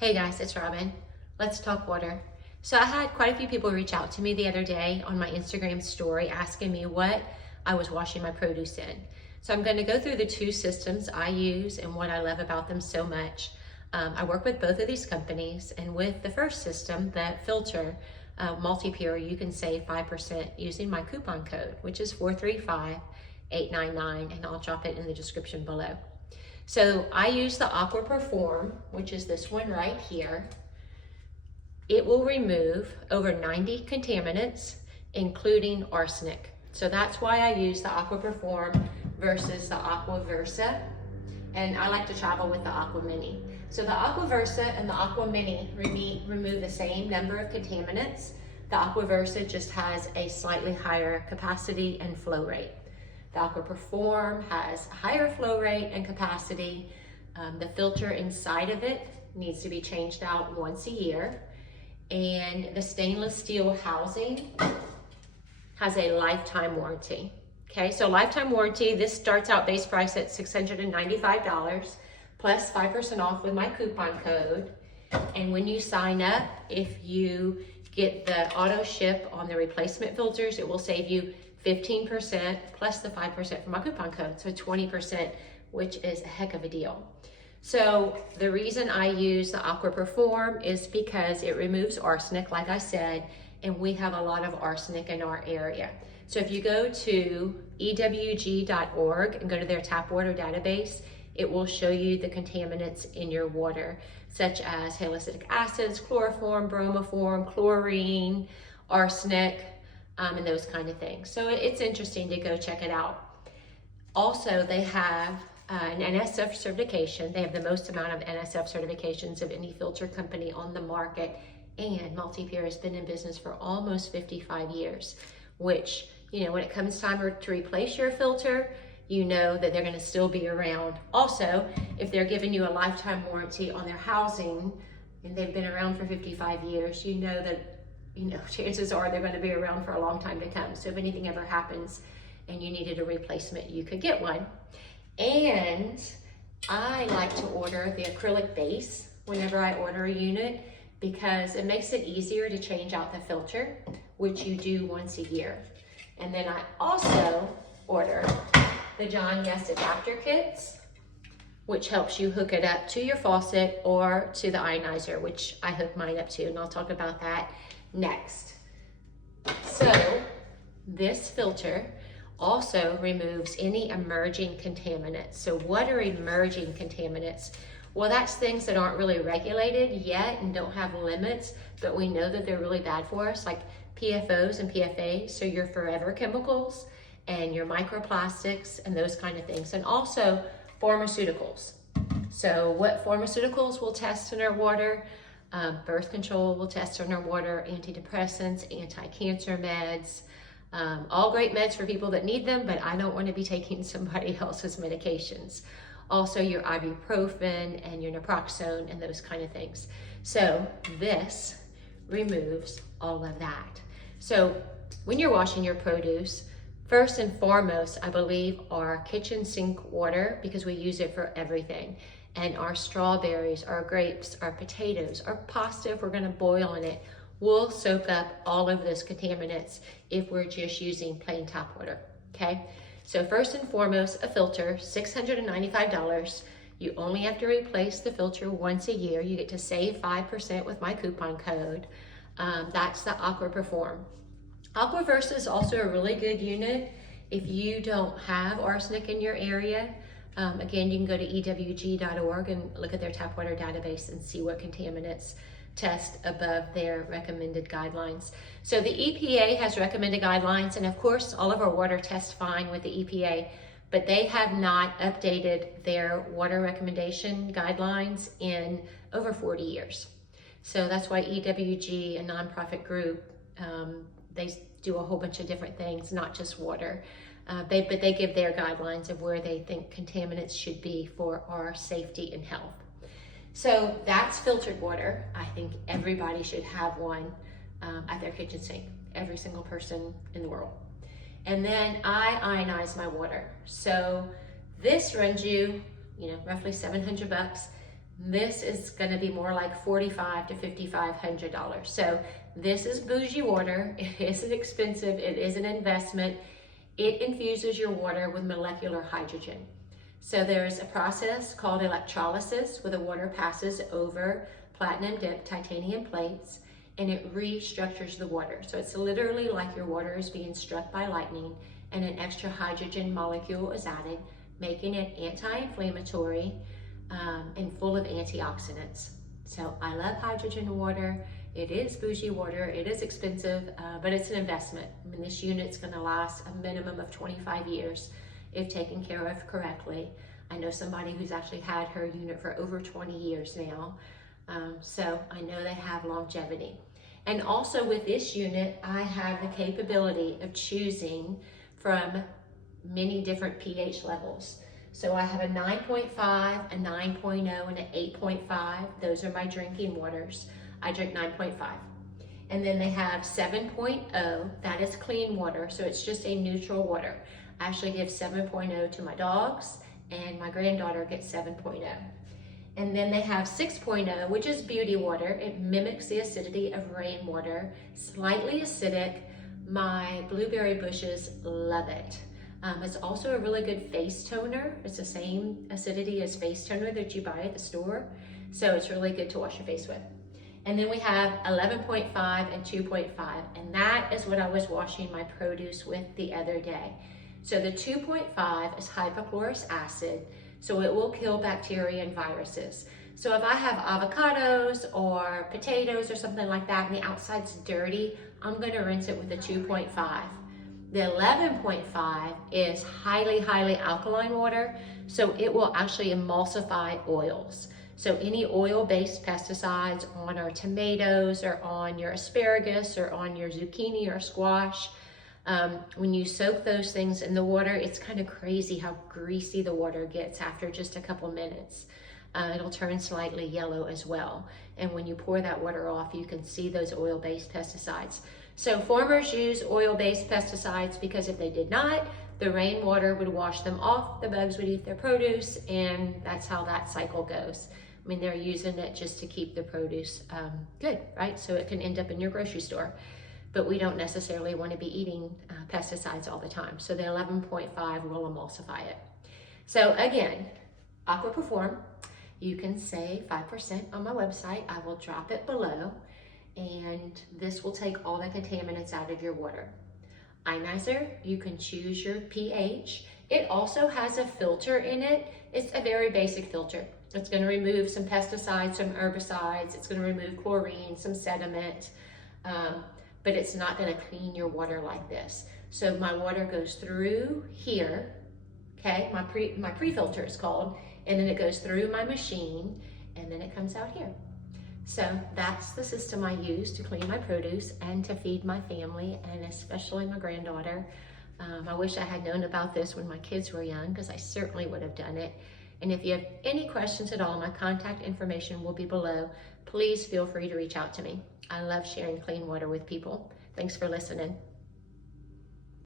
Hey guys, it's Robin. Let's talk water. So I had quite a few people reach out to me the other day on my Instagram story asking me what I was washing my produce in. So I'm going to go through the two systems I use and what I love about them so much. I work with both of these companies, and with the first system, that filter, Multipure, you can save 5% using my coupon code, which is 435899, and I'll drop it in the description below. So I use the Aquaperform, which is this one right here. It will remove over 90 contaminants, including arsenic. So that's why I use the Aquaperform versus the Aquaversa. And I like to travel with the Aqua Mini. So the Aquaversa and the Aqua Mini remove the same number of contaminants. The Aquaversa just has a slightly higher capacity and flow rate. The Aquaperform has a higher flow rate and capacity. The filter inside of it needs to be changed out once a year. And the stainless steel housing has a lifetime warranty. Okay, so lifetime warranty, this starts out base price at $695 plus 5% off with my coupon code. And when you sign up, if you get the auto ship on the replacement filters, it will save you 15% plus the 5% from my coupon code, so 20%, which is a heck of a deal. So the reason I use the Aquaperform is because it removes arsenic, like I said, and we have a lot of arsenic in our area. So if you go to ewg.org and go to their tap water database, it will show you the contaminants in your water, such as haloacidic acids, chloroform, bromoform, chlorine, arsenic, and those kind of things. So it's interesting to go check it out. Also, they have an NSF certification. They have the most amount of NSF certifications of any filter company on the market, and Multipure has been in business for almost 55 years, which, you know, when it comes time to replace your filter, you know that they're going to still be around. Also, if they're giving you a lifetime warranty on their housing and they've been around for 55 years, you know that chances are they're going to be around for a long time to come. So if anything ever happens and you needed a replacement, you could get one. And I like to order the acrylic base whenever I order a unit, because it makes it easier to change out the filter, which you do once a year. And then I also order the John Yes adapter kits, which helps you hook it up to your faucet or to the ionizer, which I hook mine up to, and I'll talk about that next. So this filter also removes any emerging contaminants. So what are emerging contaminants? Well, that's things that aren't really regulated yet and don't have limits, but we know that they're really bad for us, like PFOS and PFAS, so your forever chemicals and your microplastics and those kind of things. And also pharmaceuticals. So what pharmaceuticals will test in our water? Birth control will test in our water, antidepressants, anti-cancer meds, all great meds for people that need them, but I don't want to be taking somebody else's medications. Also your ibuprofen and your naproxone and those kind of things. So this removes all of that. So when you're washing your produce, first and foremost, I believe, our kitchen sink water, because we use it for everything. And our strawberries, our grapes, our potatoes, our pasta, if we're gonna boil in it, will soak up all of those contaminants if we're just using plain tap water, okay? So first and foremost, a filter, $695. You only have to replace the filter once a year. You get to save 5% with my coupon code. That's the Aquaperform. Aquaversa is also a really good unit if you don't have arsenic in your area. Again, you can go to ewg.org and look at their tap water database and see what contaminants test above their recommended guidelines. So the EPA has recommended guidelines, and of course, all of our water tests fine with the EPA, but they have not updated their water recommendation guidelines in over 40 years. So that's why EWG, a nonprofit group, they do a whole bunch of different things, not just water. But they give their guidelines of where they think contaminants should be for our safety and health. So that's filtered water. I think everybody should have one at their kitchen sink, every single person in the world. And then I ionize my water. So this runs you, roughly $700. This is gonna be more like $4,500 to $5,500. So this is bougie water. It isn't expensive, it is an investment. It infuses your water with molecular hydrogen. So there's a process called electrolysis where the water passes over platinum dipped titanium plates and it restructures the water. So it's literally like your water is being struck by lightning and an extra hydrogen molecule is added, making it anti-inflammatory and full of antioxidants. So I love hydrogen water. It is bougie water, it is expensive, but it's an investment. I mean, this unit's gonna last a minimum of 25 years if taken care of correctly. I know somebody who's actually had her unit for over 20 years now, so I know they have longevity. And also with this unit, I have the capability of choosing from many different pH levels. So I have a 9.5, a 9.0, and an 8.5. Those are my drinking waters. I drink 9.5. And then they have 7.0, that is clean water, so it's just a neutral water. I actually give 7.0 to my dogs, and my granddaughter gets 7.0. And then they have 6.0, which is beauty water. It mimics the acidity of rainwater, slightly acidic. My blueberry bushes love it. It's also a really good face toner. It's the same acidity as face toner that you buy at the store. So it's really good to wash your face with. And then we have 11.5 and 2.5, and that is what I was washing my produce with the other day. So the 2.5 is hypochlorous acid, so it will kill bacteria and viruses. So if I have avocados or potatoes or something like that and the outside's dirty, I'm gonna rinse it with the 2.5. The 11.5 is highly alkaline water, so it will actually emulsify oils. So any oil-based pesticides on our tomatoes or on your asparagus or on your zucchini or squash, when you soak those things in the water, it's kind of crazy how greasy the water gets after just a couple minutes. It'll turn slightly yellow as well. And when you pour that water off, you can see those oil-based pesticides. So farmers use oil-based pesticides because if they did not, the rainwater would wash them off, the bugs would eat their produce, and that's how that cycle goes. I mean, they're using it just to keep the produce good, right? So it can end up in your grocery store. But we don't necessarily want to be eating pesticides all the time. So the 11.5 will emulsify it. So again, Aquaperform, you can save 5% on my website. I will drop it below. And this will take all the contaminants out of your water. Ionizer, you can choose your pH. It also has a filter in it. It's a very basic filter. It's going to remove some pesticides, some herbicides. It's going to remove chlorine, some sediment, but it's not going to clean your water like this. So my water goes through here, okay? My pre-filter is called, and then it goes through my machine, and then it comes out here. So that's the system I use to clean my produce and to feed my family, and especially my granddaughter. I wish I had known about this when my kids were young, because I certainly would have done it. And if you have any questions at all, my contact information will be below. Please feel free to reach out to me. I love sharing clean water with people. Thanks for listening.